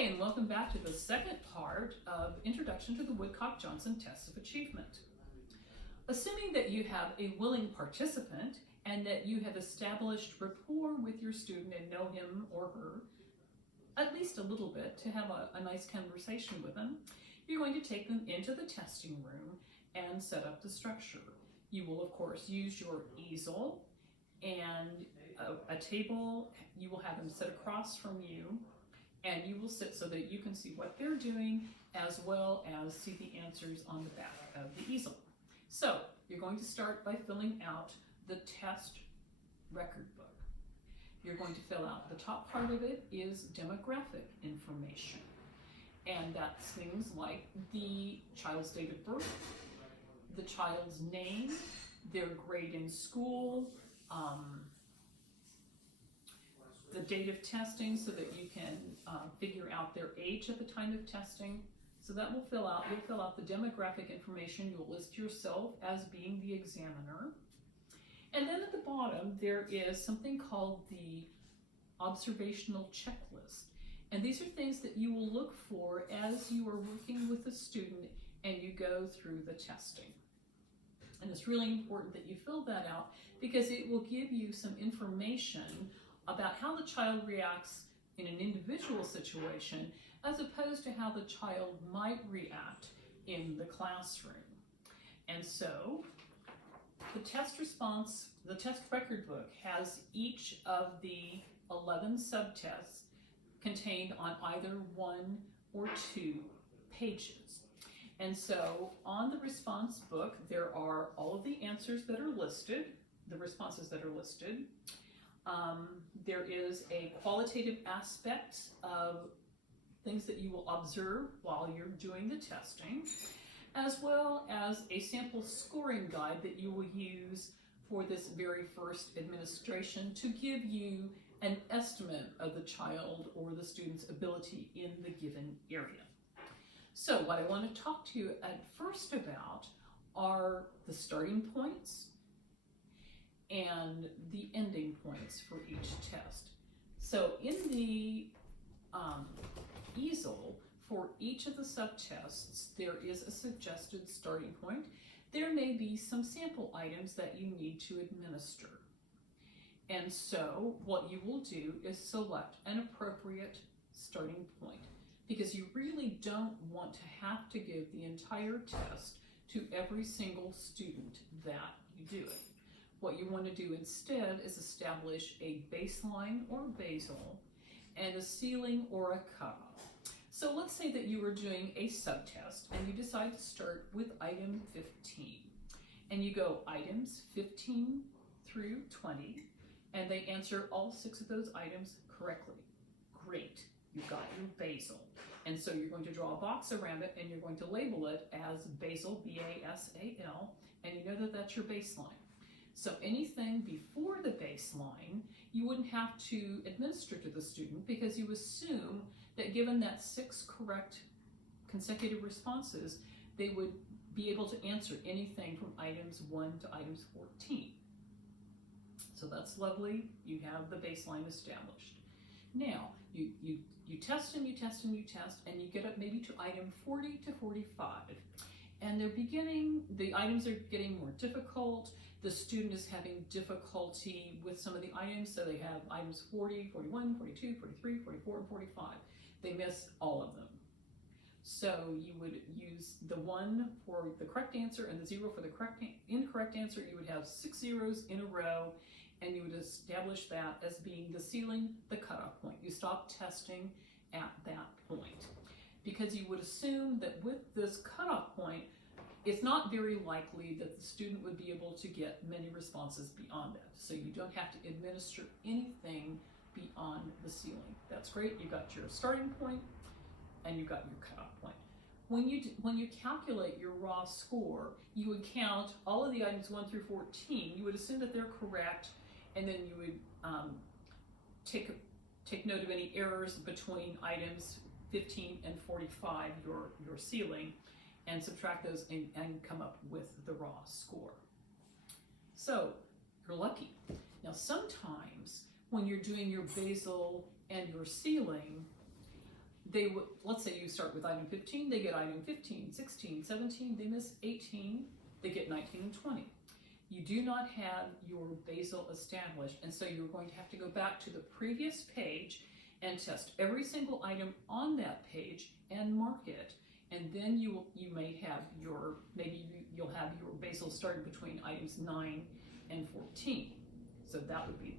And welcome back to the second part of Introduction to the Woodcock-Johnson Tests of Achievement. Assuming that you have a willing participant and that you have established rapport with your student and know him or her at least a little bit to have a nice conversation with them, you're going to take them into the testing room and set up the structure. You will, of course, use your easel and a table. You will have them sit across from you, and you will sit so that you can see what they're doing as well as see the answers on the back of the easel. So you're going to start by filling out the test record book. You're going to fill out, the top part of it is demographic information. And that's things like the child's date of birth, the child's name, their grade in school, the date of testing so that you can figure out their age at the time of testing. So that will fill out, you'll fill out the demographic information, you'll list yourself as being the examiner. And then at the bottom, there is something called the observational checklist. And these are things that you will look for as you are working with a student and you go through the testing. And it's really important that you fill that out because it will give you some information about how the child reacts in an individual situation as opposed to how the child might react in the classroom. And so the test response, the test record book has each of the 11 subtests contained on either 1 or 2 pages. And so on the response book, there are all of the answers that are listed, the responses that are listed. There is a qualitative aspect of things that you will observe while you're doing the testing, as well as a sample scoring guide that you will use for this very first administration to give you an estimate of the child or the student's ability in the given area. So what I want to talk to you at first about are the starting points and the ending points for each test. So in the easel for each of the subtests, there is a suggested starting point. There may be some sample items that you need to administer. And so what you will do is select an appropriate starting point because you really don't want to have to give the entire test to every single student that you do it. What you want to do instead is establish a baseline or basal and a ceiling or a cutoff. So let's say that you are doing a subtest and you decide to start with item 15 and you go items 15 through 20 and they answer all 6 of those items correctly. Great, you've got your basal. And so you're going to draw a box around it and you're going to label it as basal, B-A-S-A-L, and you know that that's your baseline. So anything before the baseline, you wouldn't have to administer to the student because you assume that given that 6 correct consecutive responses, they would be able to answer anything from items 1 to items 14. So that's lovely, you have the baseline established. Now, you test and you test and you test and you get up maybe to item 40 to 45. And the items are getting more difficult. The student is having difficulty with some of the items, so they have items 40, 41, 42, 43, 44, and 45. They miss all of them. So you would use the 1 for the correct answer and the 0 for the incorrect answer. You would have 6 zeros in a row, and you would establish that as being the ceiling, the cutoff point. You stop testing at that point because you would assume that with this cutoff point, it's not very likely that the student would be able to get many responses beyond that. So you don't have to administer anything beyond the ceiling. That's great. You've got your starting point and you've got your cutoff point. When you calculate your raw score, you would count all of the items 1 through 14. You would assume that they're correct, and then you would take note of any errors between items 15 and 45, your ceiling, and subtract those and come up with the raw score. So you're lucky. Now sometimes when you're doing your basal and your ceiling, they would, let's say you start with item 15, they get item 15, 16, 17, they miss 18, they get 19 and 20. You do not have your basal established, and so you're going to have to go back to the previous page and test every single item on that page and mark it, and then you may have your, you'll have your basal starting between items 9 and 14. So that would be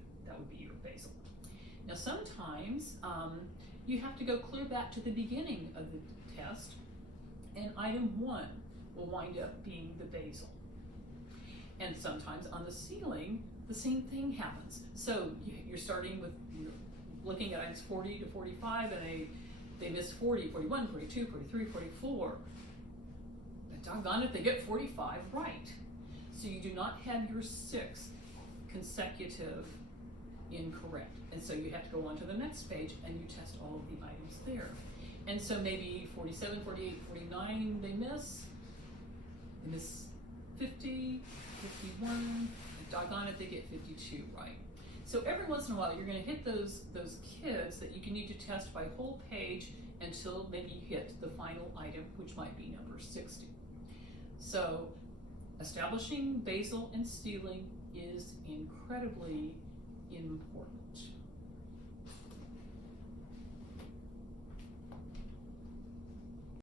your basal. Now sometimes you have to go clear back to the beginning of the test, and item 1 will wind up being the basal. And sometimes on the ceiling, the same thing happens. So you're starting with, looking at items 40 to 45, and they miss 40, 41, 42, 43, 44. But doggone it, they get 45 right. So you do not have your 6 consecutive incorrect. And so you have to go on to the next page and you test all of the items there. And so maybe 47, 48, 49 they miss 50, 51, and doggone it, they get 52 right. So every once in a while you're going to hit those kids that you can need to test by whole page until maybe you hit the final item, which might be number 60. So establishing basal and ceiling is incredibly important.